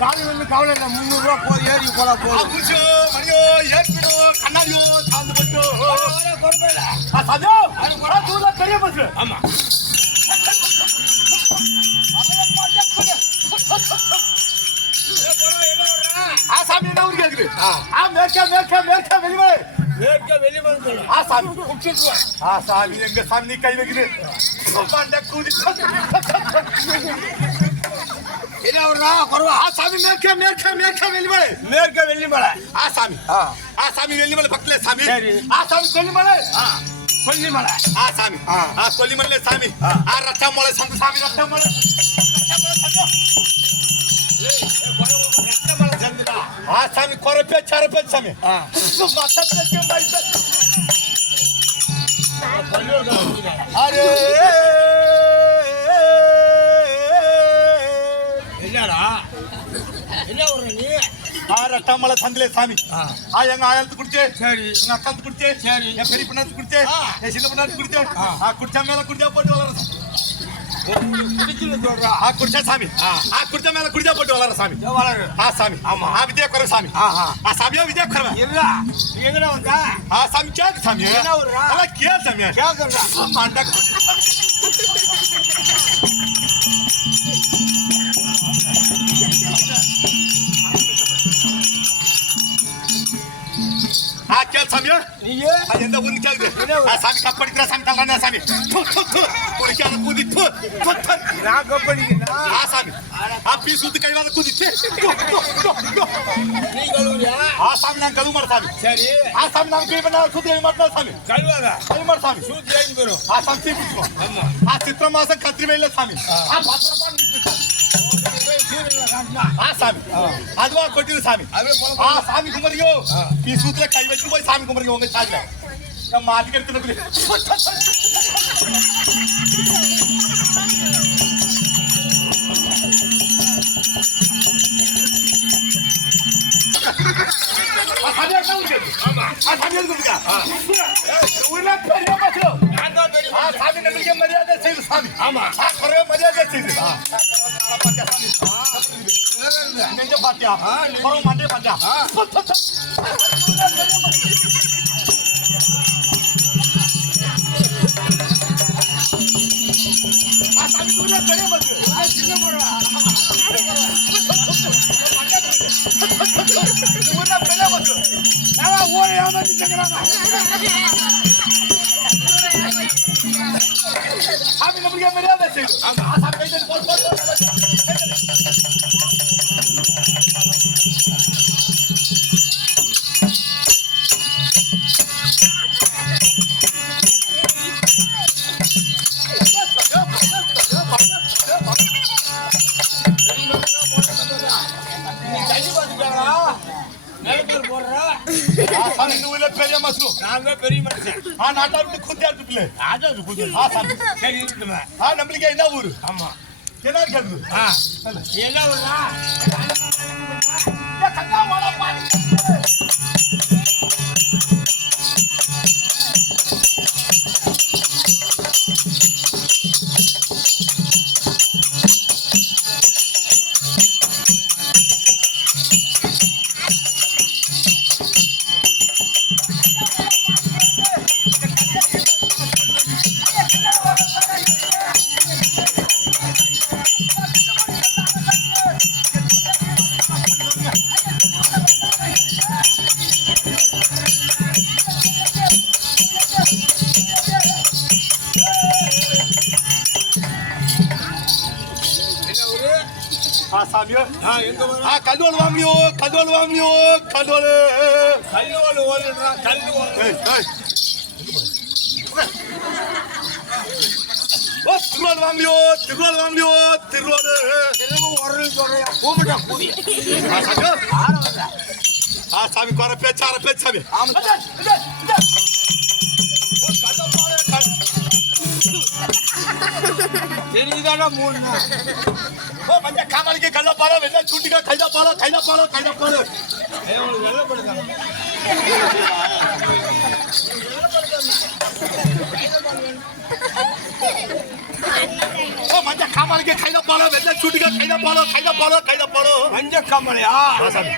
காலி வந்து கவலை இல்லை 300 ரூபா போதும் ஏறி போலாம் போதும் மணியோ ஏற்பினோ கண்ணாடியோ சாந்து போட்டு பெரிய பஸ் ஆமா சாமி என்ன ஊருக்கு கேக்குது மேற்கா வெளிமலை சாமி எங்க சாமி கை வைக்குது சாமி மேற்க வெள்ளிமலை சாமி சாமி வெள்ளிமலை பக்கத்துல சாமி சாமி கொல்லிமலை சாமி கொல்லிமலை சாமி ரத்தமலை சந்த சாமி ரத்தமலை சாமி கொரப்பே சரப்பே சாமி அரே என்ன ஒரு நீ ரத்தமலை சந்திலே சாமி எங்க ஆயாலத்து குடிச்சே சரி எங்க அக்காலத்து குடிச்சே சரி என் பெரிய பண்ணாத்து குடிச்சே என் சின்ன பண்ணாத்து குடிச்சே குடிச்சா மேல குடிச்சா போட்டு வளர குடிச்சா சாமி குடிச்சா மேல குடிச்சா போட்டு வளர சாமி சாமி ஆமா விஜய குறை சாமி சாமியா விஜய குறை இல்ல எங்கடா வந்தா சாமி கேக்கு சாமி என்ன ஒரு கே சாமி கேக்குறா கேள் சாமியா நீங்க எந்த ஊருக்கு கேக்குது சாமி கப்படிக்கிற சாமி தள்ளானே சாமி குடிக்காத கூதி நான் கப்படிக்கிறேன் சாமி பீஸ் ஊத்து கைவாத கூதிச்சு நீ கழுவுறியா சாமி நான் கழுவு மாட்டேன் சாமி சரி சாமி நான் கை பண்ண சூத்து மாட்டேன் சாமி கழுவாத கழுவு மாட்டேன் சாமி சூத்து ஏறி போறோம் சாமி தீப்பிச்சுக்கோ சித்திர மாசம் கத்திரி வெயில சாமி சாமி அதுவா கொட்டிரு சாமி சாமி குமரியோ ಈ ಸೂತ್ರ ಕೈ ವಚ್ಚಿ போய் சாமி கும்பிடுங்க உங்க சாதில நம்ம மாட்டிக்கு எடுத்துட்டு சாமி நம்பிக்கை மரியாதை செய்து சாமி ஆமா குறைய மரியாதை செய்து நெஞ்ச பாத்தியா குறவு மாட்டே பாத்தியா பெரிய பஸ் சின்ன போடுறா பெரிய பஸ் ஊரை ஏமாத்தி தக்கிறாங்க சாமி நம்பிக்கை மரியாதை செய்து சாமி சாமி இந்த ஊர்ல பெரிய மசு நான் பெரிய மனுஷன் நாட்டா விட்டு குத்தியா இருக்கு பிள்ளை அதான் குதிரை சாமி சரி இருக்குமே நம்மளுக்கு என்ன ஊரு ஆமா என்ன கேக்குது என்ன ஊரா சாமியோ எங்க கல்லோல் வாங்கலையோ கல்லோல் வாங்கலையோ கல்லோல் கல்லோல் ஓடுறா கல்லு திருவாள் வாங்கலையோ திருவாள் வாங்கலையோ திருவாள் உரல் சொல்றியா கூப்பிட்டா கூடி சாமி குறை பேச்சார பேச்சாமி தெரியுதாடா மூணு மஞ்ச காமாளிக்கு கல்ல பாலம் வெள்ள சூட்டிக்கா கைதா பாலம் கைதா பாலம் கைதா பாலம் வெள்ளப்படுதா மஞ்ச காமாளிக்கு கைதா பாலம் வெள்ள சூட்டிக்கா கைதா பாலம் கைதா பாலம் கைதா பாலம் மஞ்ச காமாளியா சரி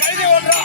கைதி ஓடுறா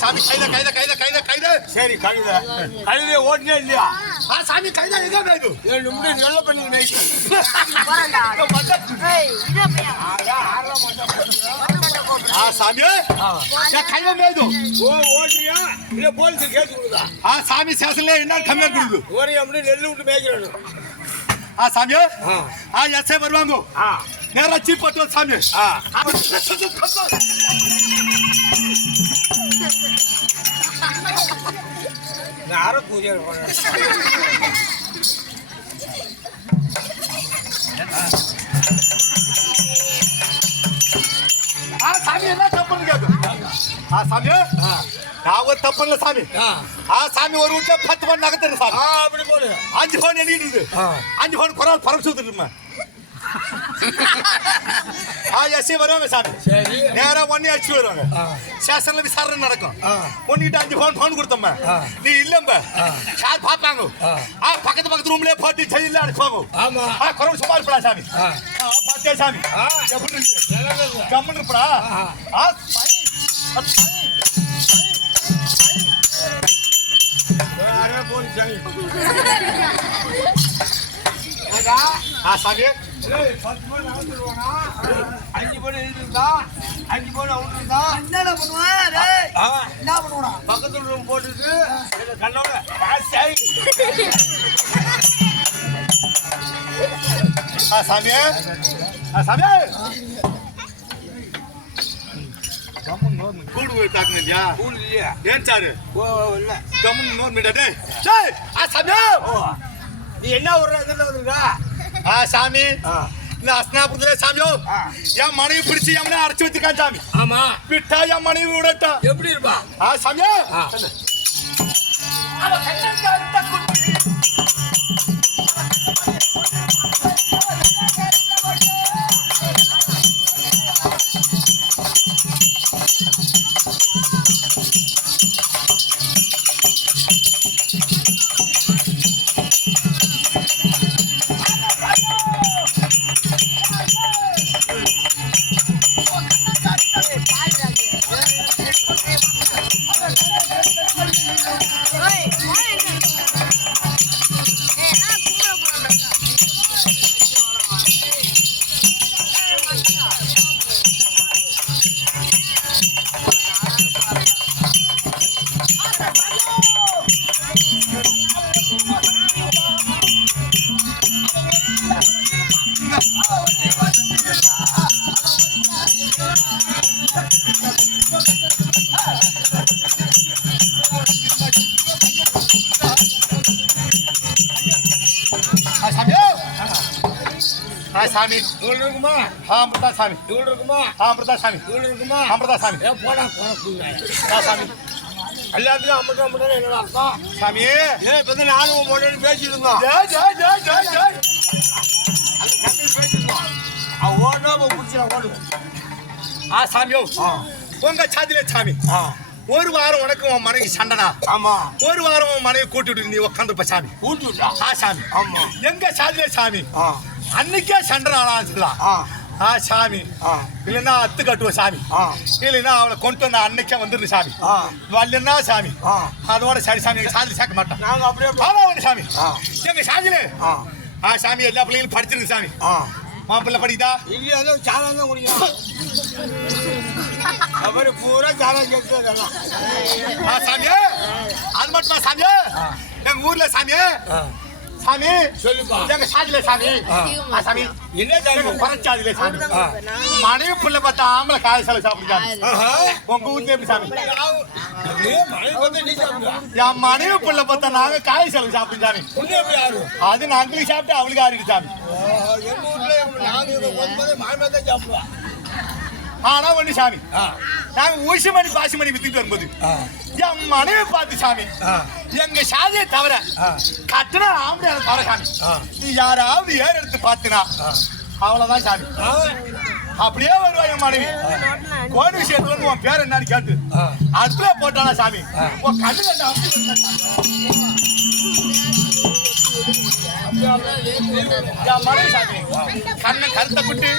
சாமி கைத கைத கைத கைத கைத சரி கழுத கழுத ஓட்டுனே இல்லையா சாமி கைத எங்க மேய்து 7 நிமிடம் நல்ல பண்ணி மேய்க்கு சாமி கைத மேய்து ஓட்டுறியா இல்ல போலீஸ் கேட்டு கொடுதா சாமி ஸ்டேஷன்ல என்ன கம்மியா கொடுது ஒரே அப்படி நெல்லு விட்டு மேய்க்கிறானு சாமி எஸ்ஐ வருவாங்க நேரா சீப் பட்டு சாமி யார பூஜை சாமி என்ன தப்புன்னு கேட்கு சாமி நான் ஒரு தப்பு இல்ல சாமி சாமி ஒரு வீட்டுல 10 பவுன் நகத்துரு சாமி அப்படி போடு 5 பவுன் எண்ணிட்டு 5 பவுன் குரால் பரமசுத்திருமா எஸ்ஐ வருவாங்க சாமி சரி நேரா ஒன்னே அடிச்சு வருவாங்க ஸ்டேஷன்ல விசாரணை நடக்கும் ஒன்னிட்டு 5 பவுன் கொடுத்தோம் நீ இல்லம்ப சார் பாப்பாங்க பக்கத்து ரூம்லயே போட்டு ஜெயில அடிப்பாங்க ஆமா குரல் சும்மா இருப்பா சாமி பாத்தியா சாமி எப்படி கம்மன் இருப்பா சாமி 10 பவுன் அவுத்துருவானா 5 பவுன் எழுதிருந்தா 5 பவுன் அவுத்துருந்தா என்ன பண்ணுவான் என்ன பண்ணுவானா பக்கத்துல ரூம் போட்டுட்டு கண்ணோட சாமி சாமி கூடு போய் தாக்குன இல்லையா கூடு இல்லையா ஏன் சாரு இல்ல கம்மன் நோர் மீட்டே சாமி நீ என்ன வருதா சாமி இந்த அஸ்னாபுரத்துல சாமியோ என் மனைவி பிடிச்சு என் அரைச்சு வச்சிருக்கான் சாமி ஆமா விட்டா என் மனைவி விடட்டா எப்படி இருப்பா சாமியா சாமி இவ்வளவு இருக்குமா அமிர்தா சாமி இவ்வளவு இருக்குமா அமிர்தா சாமி இவ்வளவு இருக்குமா அமிர்தா சாமி ஏன் போடா போடா சாமி எல்லாத்துக்கும் அமிர்தா அமிர்தா என்ன அர்த்தம் சாமி ஏன் இப்ப தான் நானும் மொழி பேசிட்டு இருந்தோம் ஜெய் ஜெய் ஜெய் ஜெய் ஜெய் ஓடனா பிடிச்சா ஓடு சாமியோ உங்க சாதியில சாமி ஒரு வாரம் உனக்கு உன் மனைவி சண்டனா ஆமா ஒரு வாரம் உன் மனைவி கூட்டிட்டு நீ உட்காந்துப்ப சாமி கூட்டி விட்டா சாமி ஆமா எங்க சாதியில சாமி ஆ அன்னைக்கே சண்டை ஆரம்பிச்சிடலாம் ஆ சாமி இல்லைன்னா அத்து கட்டுவோம் சாமி இல்லைன்னா அவளை கொண்டு வந்த அன்னைக்கே வந்துருது சாமி வரலன்னா சாமி அதோட சரி சாமி எங்க சாதியில சேர்க்க மாட்டோம் நாங்க அப்படியே பாலாவணி சாமி எங்க சாதியில சாமி எல்லா பிள்ளைகளும் படிச்சிருக்கு சாமி மாப்பிள்ளை படிக்குதா இல்லையா சாதா தான் குடிக்கலாம் அவரு பூரா சாதா கேட்கறதெல்லாம் சாமி அது மட்டுமா சாமி எங்க ஊர்ல சாமி சாமி சொல்லுப்பா எங்க சாதியில சாமி சாமி என்ன சாமி பரச்சாதியில சாமி மனைவி பிள்ளை பார்த்தா ஆம்பளை காய சாலை சாப்பிடுறாங்க உங்க ஊர்ல எப்படி சாமி என் மனைவி பிள்ளை பார்த்தா நாங்க காய சாலை சாப்பிடுங்க சாமி அது நாங்களும் சாப்பிட்டு அவளுக்கு ஆறிடு சாமி ஆனா ஒண்ணு சாமி நாங்க ஊசி மணி பாசி மணி வித்துட்டு வரும்போது என் மனைவி பார்த்து சாமி எங்க சாதியை தவிர கட்டுனா ஆம்பளை தவிர சாமி நீ யாராவது ஏர் எடுத்து பார்த்தினா அவ்வளவுதான் சாமி அப்படியே வருவா என் மனைவி கோடி விஷயத்துல இருந்து உன் பேர் என்னன்னு கேட்டு அதுல போட்டானா சாமி உன் கண்ணு கட்ட என் மனைவி சாமி கண்ணை கருத்தை விட்டு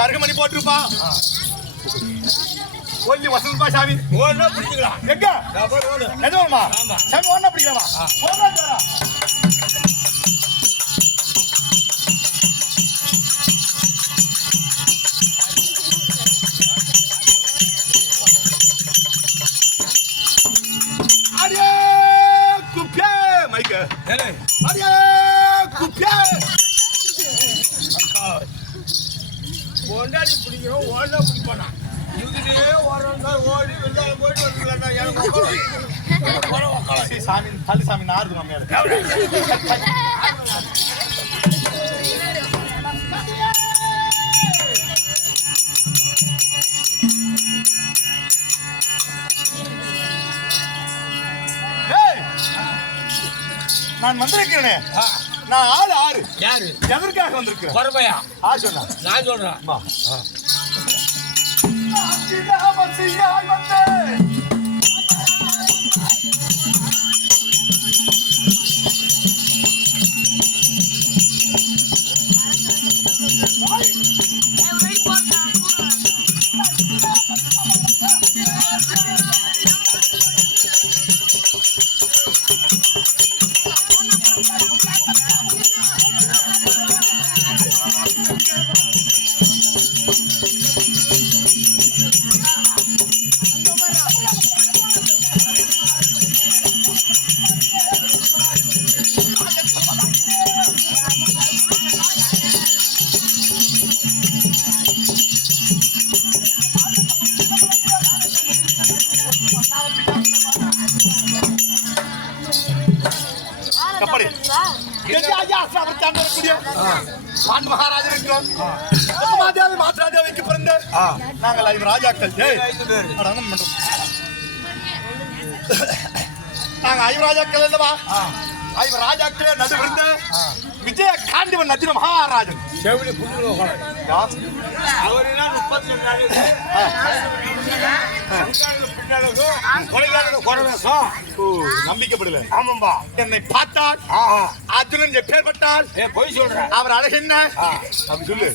கருகமணி போட்டிருப்பான் ஒல்லி வசந்தப்பா சாமி ஓடனா பிடிக்கலாம் எங்க எதுவுமா சாமி ஒன்னா பிடிக்கலாமா அடே குப்பே மைக்க அடே குப்பே கொண்டாடி பிடிக்கிறோம் ஓடனா பிடிப்பானா இதுலயே ஓடுறா ஓடி வெள்ளாயம் போயிட்டு வந்துடலாம் எனக்கு சாமி தள்ளி சாமி நாருது நம்ம நான் வந்திருக்கிறேனே நான் ஆறு யாரு எதற்காக வந்திருக்கிறேன் பரமையா சொன்னா நான் சொல்றேன் எப்படி மகாராஜனுக்கும் மாதேவி மாத்ராதேவிக்கு பிறந்த நாங்கள் 5 ராஜாக்கள் நாங்க 5 ராஜாக்கள் இல்லவா 5 ராஜாக்களே நடுவிருந்த விஜய காண்டிவன் நதின மகாராஜன் செவிலி புண்ணிய அவர் என்ன 32 நம்பிக்கப்படல ஆமாம்பா என்னை பார்த்தால் அர்ஜுனன் பேர் பட்டால் போய் சொல்றேன் அவர் அழகு என்ன அப்படி சொல்லு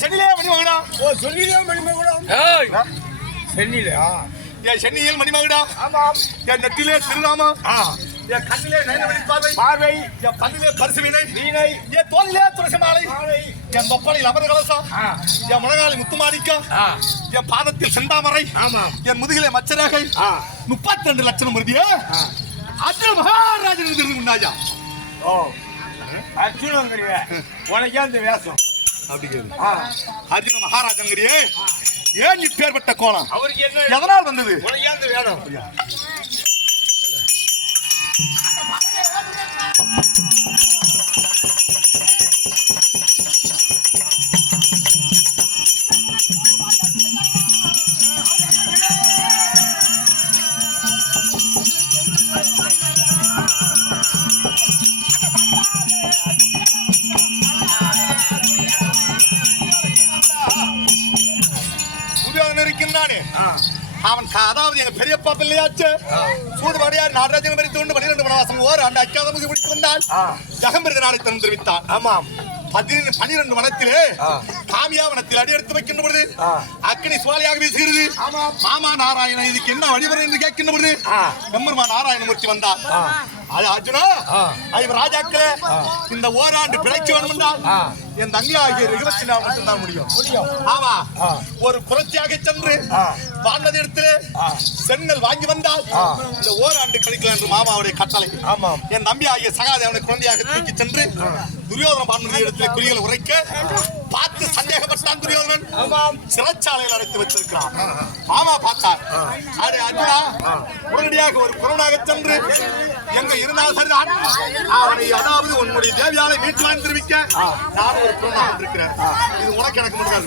சென்னிலே மணிமகனா ஓ சொல்லிலே மணிமகுடம் ஏய் சென்னிலே என் சென்னியில் மணிமகனா ஆமாம் என் நெற்றிலே திருநாமம் என் கண்ணிலே நயனமணி பார்வை பார்வை என் பல்லிலே பரிசு வீணை வீணை என் தோளிலே துளசி மாலை மாலை என் பப்பனில் அமர கலசம் என் முழங்காலில் முத்துமாணிக்கம் என் பாதத்தில் செந்தாமரை ஆமாம் என் முதுகிலே மச்சரேகை 32 லட்சம் முருதிய அர்ஜுன மகாராஜன் இருந்து முன்னாயா ஓ அர்ஜுனங்கிறிய உனக்கே அந்த வேஷம் அப்படிங்கிறது அர்ஜுன மகாராஜங்கிறியே ஏன் இப்பேற்பட்ட கோலம் அவருக்கு என்ன எதனால் வந்தது உனக்கே அந்த வேடம் இருக்கின்றானே அவன் அதாவது எங்க பெரியப்பா பிள்ளையாச்சு சூதுவாடியார் நாடராஜன் மறித்து கொண்டு 12 வனவாசம் ஓராண்டு அக்காதமுக்கு முடித்து வந்தால் ஜெகம்பிரத நாடை தன் தெரிவித்தான். ஆமாம் 12 வனத்திலே காமியா வனத்தில் அடி எடுத்து வைக்கின்ற பொழுது அக்னி சுவாலியாக வீசுகிறது. மாமா நாராயணன் இதுக்கு என்ன வழிமுறை என்று கேட்கின்ற பொழுது எம்பெருமா நாராயணமூர்த்தி வந்தார். அது அர்ஜுனா ஐவர் ராஜாக்களே இந்த ஓராண்டு பிழைக்க வேண்டும் என்றால் என் தங்கி ஆகிய 24 மட்டும்தான் முடியும். ஆமா ஒரு புரட்சியாக சென்று வாழ்ந்தது இடத்திலே செங்கல் வாங்கி வந்தால் இந்த ஓராண்டு கிடைக்கலாம் என்று மாமாவுடைய கட்டளை. ஆமாம் என் தம்பி ஆகிய சகாதேவனை குழந்தையாக தூக்கி சென்று துரியோதன பான்மதி இடத்திலே குறிகளை உரைக்க பார்த்து சந்தேகப்பட்டான் துரியோதனன். சிறைச்சாலையில் அடைத்து வச்சிருக்கிறான். மாமா பார்த்தார். அடே அர்ஜுனா உடனடியாக ஒரு குரவனாக சென்று எங்க இருந்தாலும் சரிதான் அவனை அதாவது உன்னுடைய தேவியாலை வீட்டு வாங்கி தெரிவிக்க நான் ஒரு குரவனாக இருக்கிறேன். இது உனக்கு எனக்கு முடியாது.